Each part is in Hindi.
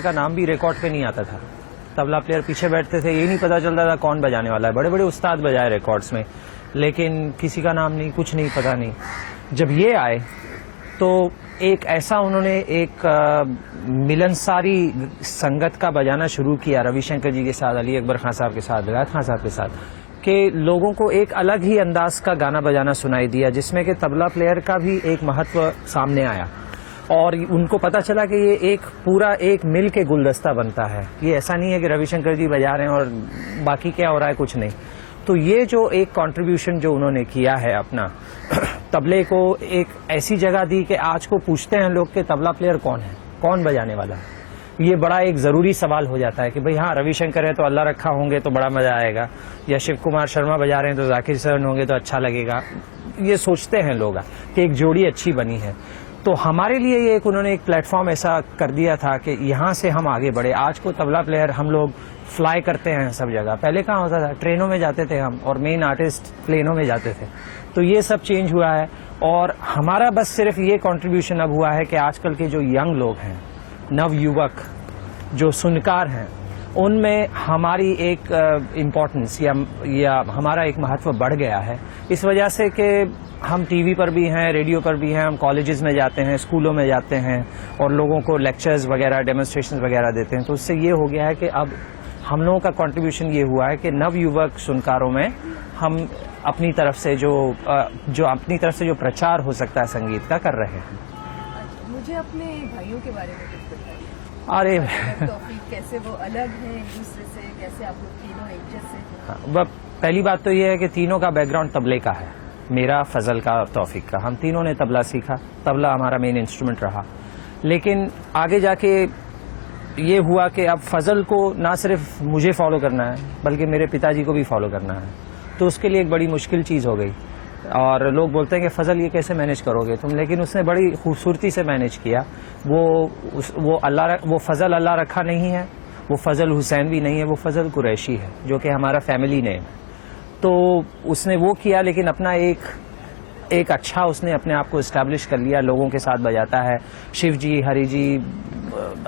का नाम भी रिकॉर्ड पे नहीं आता था। तबला प्लेयर पीछे बैठते थे, ये नहीं पता चलता था कौन बजाने वाला है। बड़े बड़े उस्ताद बजाए रिकॉर्ड्स में, लेकिन किसी का नाम नहीं, कुछ नहीं, पता नहीं। जब ये आए तो एक ऐसा उन्होंने एक मिलनसारी संगत का बजाना शुरू किया रविशंकर जी के साथ, अली अकबर खान साहब के साथ, बेलायत खान साहब के साथ, कि लोगों को एक अलग ही अंदाज का गाना बजाना सुनाई दिया, जिसमें कि तबला प्लेयर का भी एक महत्व सामने आया और उनको पता चला कि ये एक पूरा एक मिल के गुलदस्ता बनता है। ये ऐसा नहीं है कि रविशंकर जी बजा रहे हैं और बाकी क्या हो रहा है, कुछ नहीं। तो ये जो एक कंट्रीब्यूशन जो उन्होंने किया है अपना, तबले को एक ऐसी जगह दी कि आज को पूछते हैं लोग कि तबला प्लेयर कौन है, कौन बजाने वाला है। ये बड़ा एक जरूरी सवाल हो जाता है कि भाई हाँ, रविशंकर है तो अल्लाह रखा होंगे तो बड़ा मजा आएगा, या शिव कुमार शर्मा बजा रहे हैं तो जाकिर सर होंगे तो अच्छा लगेगा। ये सोचते हैं लोग कि एक जोड़ी अच्छी बनी है। तो हमारे लिए ये एक उन्होंने एक प्लेटफॉर्म ऐसा कर दिया था कि यहाँ से हम आगे बढ़े। आज को तबला प्लेयर हम लोग फ्लाई करते हैं सब जगह। पहले कहाँ होता था, ट्रेनों में जाते थे हम, और मेन आर्टिस्ट प्लेनों में जाते थे। तो ये सब चेंज हुआ है और हमारा बस सिर्फ ये कंट्रीब्यूशन अब हुआ है कि आजकल के जो यंग लोग हैं, नव युवक जो सुनकार हैं, उनमें हमारी एक इम्पोर्टेंस या हमारा एक महत्व बढ़ गया है, इस वजह से कि हम टीवी पर भी हैं, रेडियो पर भी हैं, हम कॉलेजेस में जाते हैं, स्कूलों में जाते हैं और लोगों को लेक्चर्स वगैरह, डेमोन्स्ट्रेशन वगैरह देते हैं। तो उससे ये हो गया है कि अब हम लोगों का कंट्रीब्यूशन ये हुआ है कि नव युवक सुनकारों में हम अपनी तरफ से जो प्रचार हो सकता है संगीत का, कर रहे हैं। मुझे अपने भाइयों के बारे में कुछ बताइए। अरे तौफीक कैसे वो अलग हैं एक दूसरे से, कैसे आप लोग तीनों एक जैसे? हाँ, पहली बात तो ये है कि तीनों का बैकग्राउंड तबले का है, मेरा, फजल का और तौफीक का। हम तीनों ने तबला सीखा, तबला हमारा मेन इंस्ट्रूमेंट रहा। लेकिन आगे जाके ये हुआ कि अब फजल को ना सिर्फ मुझे फॉलो करना है बल्कि मेरे पिताजी को भी फॉलो करना है। तो उसके लिए एक बड़ी मुश्किल चीज़ हो गई और लोग बोलते हैं कि फजल ये कैसे मैनेज करोगे तुम, लेकिन उसने बड़ी खूबसूरती से मैनेज किया। वो फजल अल्लाह रखा नहीं है, वो फजल हुसैन भी नहीं है, वो फजल कुरैशी है जो कि हमारा फैमिली नेम है। तो उसने वो किया, लेकिन अपना एक अच्छा उसने अपने आप को इस्टेब्लिश कर लिया, लोगों के साथ बजाता है, शिव जी, हरि जी,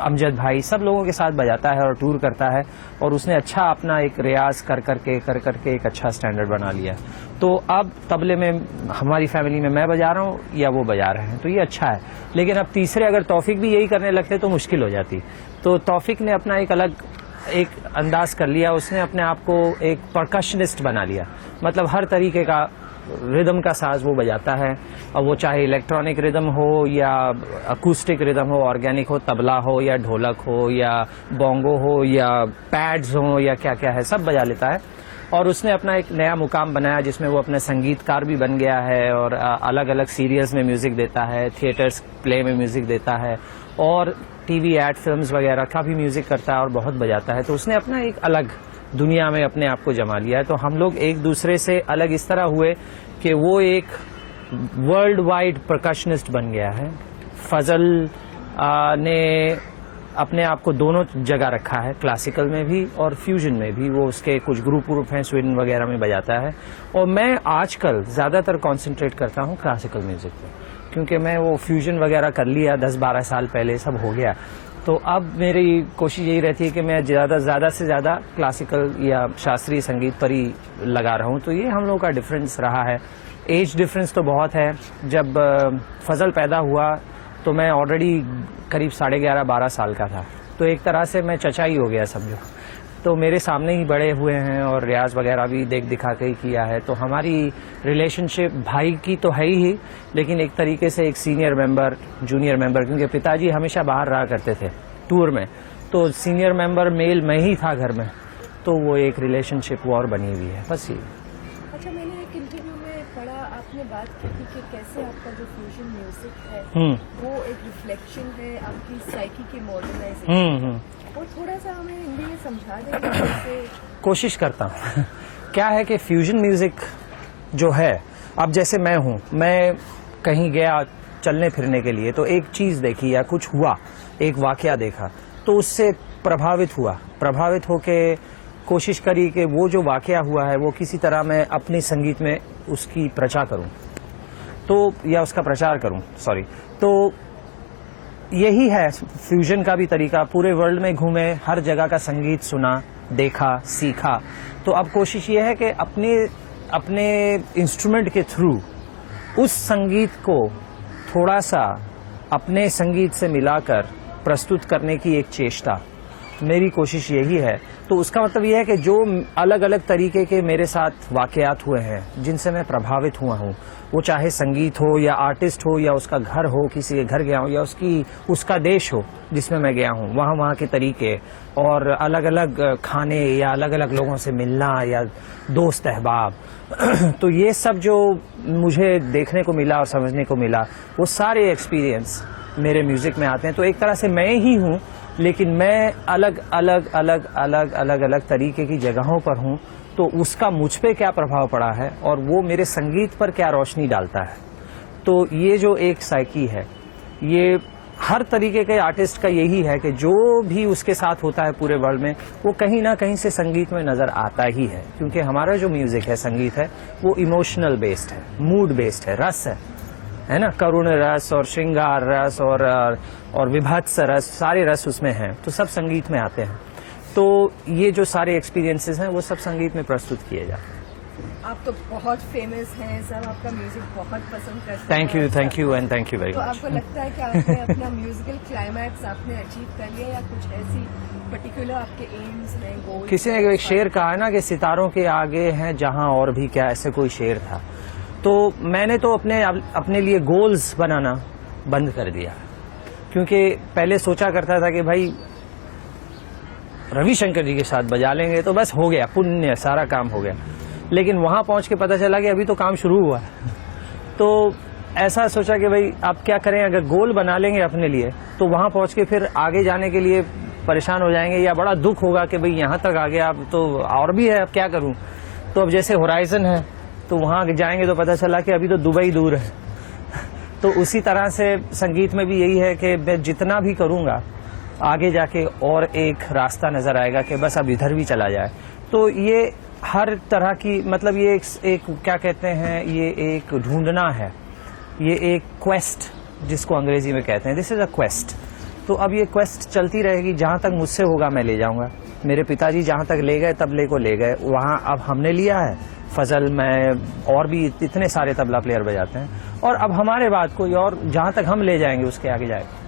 अमजद भाई, सब लोगों के साथ बजाता है और टूर करता है। और उसने अच्छा अपना एक रियाज कर करके एक अच्छा स्टैंडर्ड बना लिया। तो अब तबले में हमारी फैमिली में मैं बजा रहा हूँ या वो बजा रहे हैं, तो ये अच्छा है। लेकिन अब तीसरे अगर तौफीक भी यही करने लगते तो मुश्किल हो जाती। तो तौफीक ने अपना एक अलग एक अंदाज कर लिया, उसने अपने आप को एक परकशनिस्ट बना लिया। मतलब हर तरीके का रिदम का साज वो बजाता है, और वो चाहे इलेक्ट्रॉनिक रिदम हो या अकूस्टिक रिदम हो, ऑर्गेनिक हो, तबला हो या ढोलक हो या बोंगो हो या पैड्स हो या क्या क्या है, सब बजा लेता है। और उसने अपना एक नया मुकाम बनाया जिसमें वो अपना संगीतकार भी बन गया है और अलग अलग सीरियल्स में म्यूजिक देता है, थिएटर्स प्ले में म्यूजिक देता है और टीवी एड फिल्म्स वगैरह का भी म्यूजिक करता है और बहुत बजाता है। तो उसने अपना एक अलग दुनिया में अपने आप को जमा लिया है। तो हम लोग एक दूसरे से अलग इस तरह हुए कि वो एक वर्ल्ड वाइड परकशनिस्ट बन गया है। फजल ने अपने आप को दोनों जगह रखा है, क्लासिकल में भी और फ्यूजन में भी। वो उसके कुछ ग्रुप हैं स्वीडन वगैरह में बजाता है, और मैं आजकल ज़्यादातर कंसंट्रेट करता हूँ क्लासिकल म्यूजिक पे, क्योंकि मैं वो फ्यूजन वगैरह कर लिया 10-12 साल पहले, सब हो गया। तो अब मेरी कोशिश यही रहती है कि मैं ज़्यादा से ज़्यादा क्लासिकल या शास्त्रीय संगीत पर ही लगा रहा हूँ। तो ये हम लोगों का डिफरेंस रहा है। एज डिफरेंस तो बहुत है। जब फजल पैदा हुआ तो मैं ऑलरेडी करीब 11.5-12 साल का था, तो एक तरह से मैं चचा ही हो गया समझो। तो मेरे सामने ही बड़े हुए हैं और रियाज वगैरह भी देख दिखा के ही किया है। तो हमारी रिलेशनशिप भाई की तो है ही, लेकिन एक तरीके से एक सीनियर मेंबर, जूनियर मेंबर, क्योंकि पिताजी हमेशा बाहर रहा करते थे टूर में, तो सीनियर मेंबर मेल मैं ही था घर में। तो वो एक रिलेशनशिप और बनी हुई है, बस ये। अच्छा, मैंने एक इंटरव्यू में पढ़ा, आपने बात की थी कि कैसे आपका जो फ्यूजन म्यूजिक है वो एक रिफ्लेक्शन है आपकी साइकी के मॉडर्नाइजेशन। और थोड़ा सा हमें हिंदी में समझा देंगे कैसे? कोशिश करता हूँ। क्या है कि फ्यूजन म्यूजिक जो है, अब जैसे मैं हूँ, मैं कहीं गया चलने फिरने के लिए, तो एक चीज देखी या कुछ हुआ, एक वाकया देखा, तो उससे प्रभावित होके कोशिश करी कि वो जो वाकया हुआ है वो किसी तरह मैं अपने संगीत में उसकी प्रचार करूं, तो या उसका प्रचार करूं, सॉरी। तो यही है फ्यूजन का भी तरीका। पूरे वर्ल्ड में घूमे, हर जगह का संगीत सुना, देखा, सीखा। तो अब कोशिश ये है कि अपने अपने इंस्ट्रूमेंट के थ्रू उस संगीत को थोड़ा सा अपने संगीत से मिलाकर प्रस्तुत करने की एक चेष्टा, मेरी कोशिश यही है। तो उसका मतलब यह है कि जो अलग अलग तरीके के मेरे साथ वाकयात हुए हैं, जिनसे मैं प्रभावित हुआ हूँ, वो चाहे संगीत हो या आर्टिस्ट हो या उसका घर हो, किसी के घर गया हूँ, या उसका देश हो जिसमें मैं गया हूँ, वहाँ के तरीके और अलग अलग खाने या अलग अलग लोगों से मिलना या दोस्त अहबाब तो ये सब जो मुझे देखने को मिला और समझने को मिला, वो सारे एक्सपीरियंस मेरे म्यूजिक में आते हैं। तो एक तरह से मैं ही हूँ, लेकिन मैं अलग अलग अलग अलग अलग अलग तरीके की जगहों पर हूँ। तो उसका मुझ पे क्या प्रभाव पड़ा है और वो मेरे संगीत पर क्या रोशनी डालता है। तो ये जो एक साइकी है, ये हर तरीके के आर्टिस्ट का यही है कि जो भी उसके साथ होता है पूरे वर्ल्ड में, वो कहीं ना कहीं से संगीत में नजर आता ही है। क्योंकि हमारा जो म्यूजिक है, संगीत है, वो इमोशनल बेस्ड है, मूड बेस्ड है, रस है ना, करुण रस और श्रृंगार रस और विभत्स रस, सारे रस उसमें हैं। तो सब संगीत में आते हैं। तो ये जो सारे एक्सपीरियंसेस हैं, वो सब संगीत में प्रस्तुत किए जाते हैं। आप तो बहुत फेमस हैं, सब आपका म्यूजिक बहुत पसंद करते हैं। Thank you and thank you very तो मच। आपको लगता है कि आपने अपना म्यूजिकल क्लाइमैक्स आपने अचीव कर लिया, या कुछ ऐसी पर्टिकुलर आपके एम्स हैं, गोल्स? किसी ने एक शेर कहा है ना कि सितारों के आगे हैं जहां और भी क्या, ऐसे कोई शेर था। तो मैंने तो अपने लिए गोल्स बनाना बंद कर दिया। क्योंकि पहले सोचा करता था कि भाई रविशंकर जी के साथ बजा लेंगे तो बस हो गया, पुण्य, सारा काम हो गया। लेकिन वहां पहुंच के पता चला कि अभी तो काम शुरू हुआ है। तो ऐसा सोचा कि भाई अब क्या करें, अगर गोल बना लेंगे अपने लिए तो वहां पहुंच के फिर आगे जाने के लिए परेशान हो जाएंगे, या बड़ा दुख होगा कि भाई यहाँ तक आ गया, अब तो और भी है, अब क्या करूं। तो अब जैसे होराइजन है, तो वहां जाएंगे तो पता चला कि अभी तो दुबई दूर है। तो उसी तरह से संगीत में भी यही है कि मैं जितना भी करूंगा, आगे जाके और एक रास्ता नजर आएगा कि बस अब इधर भी चला जाए। तो ये हर तरह की, मतलब ये एक क्या कहते हैं, ये एक ढूंढना है, ये एक क्वेस्ट जिसको अंग्रेजी में कहते हैं, दिस इज अ क्वेस्ट। तो अब ये क्वेस्ट चलती रहेगी, जहां तक मुझसे होगा मैं ले जाऊंगा। मेरे पिताजी जहां तक ले गए, तबले को ले गए, वहां अब हमने लिया है। फजल, मैं और भी इतने सारे तबला प्लेयर बजाते हैं, और अब हमारे बाद कोई और जहां तक हम ले जाएंगे उसके आगे जाएगा।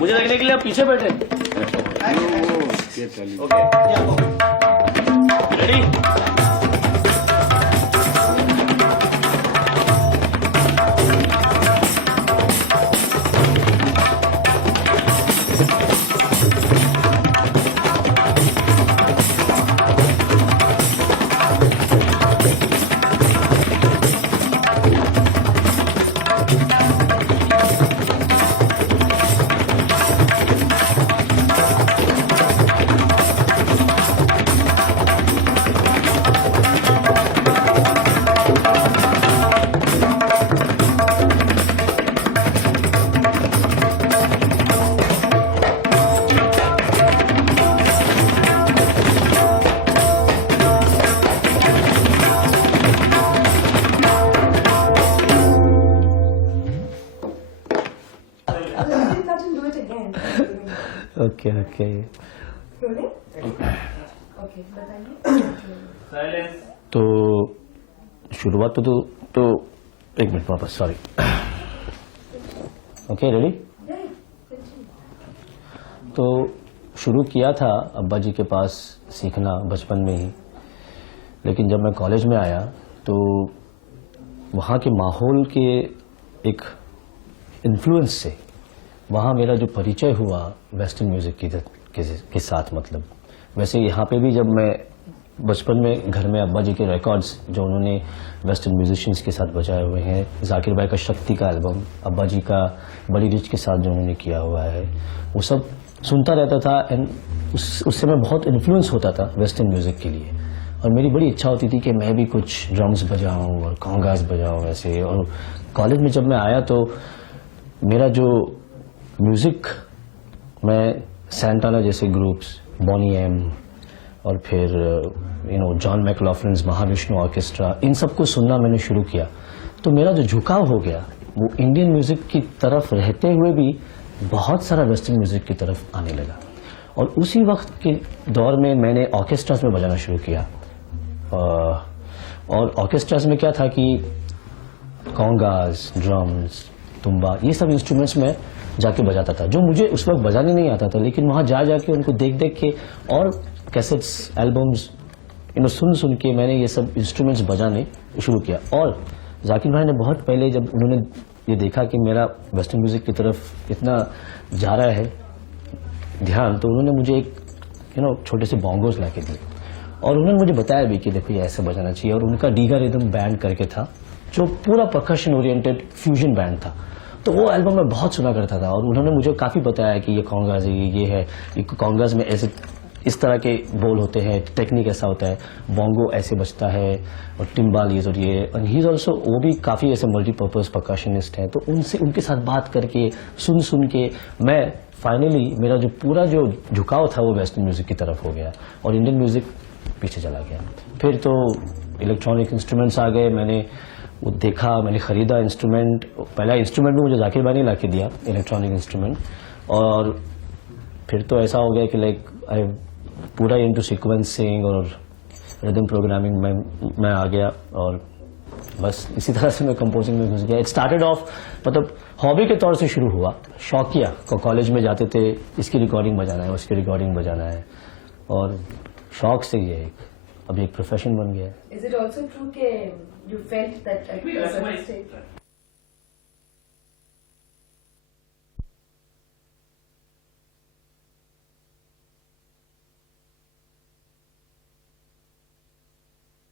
मुझे देखने के लिए आप पीछे बैठे। Okay, ready? Okay okay. तो शुरुआत तो एक मिनट वापस, सॉरी। Okay, ready? तो शुरू किया था अब्बा जी के पास सीखना बचपन में ही, लेकिन जब मैं कॉलेज में आया तो वहाँ के माहौल के एक इन्फ्लुएंस से वहाँ मेरा जो परिचय हुआ वेस्टर्न म्यूजिक के साथ, मतलब वैसे यहाँ पे भी जब मैं बचपन में घर में अब्बा जी के रिकॉर्ड्स जो उन्होंने वेस्टर्न म्यूजिशियंस के साथ बजाए हुए हैं, जाकिर भाई का शक्ति का एल्बम, अब्बा जी का बड़ी रिच के साथ जो उन्होंने किया हुआ है, वो सब सुनता रहता था एंड उससे मैं बहुत इन्फ्लुएंस होता था वेस्टर्न म्यूजिक के लिए। और मेरी बड़ी इच्छा होती थी कि मैं भी कुछ ड्रम्स बजाऊं और कॉन्गास बजाऊं ऐसे। और कॉलेज में जब मैं आया तो मेरा जो म्यूजिक, मैं सैंटाना जैसे ग्रुप्स, बॉनी एम और फिर जॉन मैकलॉफ्लिन्स महाविष्णु ऑर्केस्ट्रा, इन सबको सुनना मैंने शुरू किया। तो मेरा जो झुकाव हो गया वो इंडियन म्यूजिक की तरफ रहते हुए भी बहुत सारा वेस्टर्न म्यूजिक की तरफ आने लगा। और उसी वक्त के दौर में मैंने ऑर्केस्ट्रास में बजाना शुरू किया। और ऑर्केस्ट्रास में क्या था कि कॉन्गास, ड्रम्स, तुम्बा, ये सब इंस्ट्रूमेंट्स में जाके बजाता था, जो मुझे उस वक्त बजाने नहीं आता था, लेकिन वहां जा जाके उनको देख देख के और कैसेट्स, एल्बम्स सुन के मैंने ये सब इंस्ट्रूमेंट्स बजाने शुरू किया। और जाकिर भाई ने बहुत पहले जब उन्होंने ये देखा कि मेरा वेस्टर्न म्यूजिक की तरफ इतना जा रहा है ध्यान, तो उन्होंने मुझे एक छोटे से बॉन्गोस ला के दिए और उन्होंने मुझे बताया भी कि देखो ये ऐसे बजाना चाहिए। और उनका डीगा रिदम बैंड करके था जो पूरा परकशन ओरिएंटेड फ्यूजन बैंड था, तो वो एल्बम मैं बहुत सुना करता था। और उन्होंने मुझे काफी बताया कि ये कॉन्गास है, ये है, कॉन्गास में ऐसे इस तरह के बोल होते हैं, टेक्निक ऐसा होता है, बॉन्गो ऐसे बजता है, और टिम्बाल ये और ये। और ही इज ऑल्सो, वो भी काफी ऐसे मल्टीपर्पज परकशनिस्ट हैं। तो उनके साथ बात करके सुन के मैं फाइनली, मेरा जो पूरा जो झुकाव था वो वेस्टर्न म्यूजिक की तरफ हो गया और इंडियन म्यूजिक पीछे चला गया। फिर तो इलेक्ट्रॉनिक इंस्ट्रूमेंट्स आ गए, मैंने वो देखा, मैंने खरीदा इंस्ट्रूमेंट। पहला इंस्ट्रूमेंट भी मुझे जाकिर भाई ने ला के दिया, इलेक्ट्रॉनिक इंस्ट्रूमेंट। और फिर तो ऐसा हो गया कि लाइक आई पूरा इनटू सीक्वेंसिंग और रिदम प्रोग्रामिंग में मैं आ गया। और बस इसी तरह से मैं कंपोजिंग में घुस गया। इट स्टार्टेड ऑफ, मतलब हॉबी के तौर से शुरू हुआ, शौकिया। कॉलेज में जाते थे, इसकी रिकॉर्डिंग बजाना है, उसकी रिकॉर्डिंग बजाना है, और शौक से ये अभी एक प्रोफेशन बन गया है। Is it also true that you felt that at a certain stage?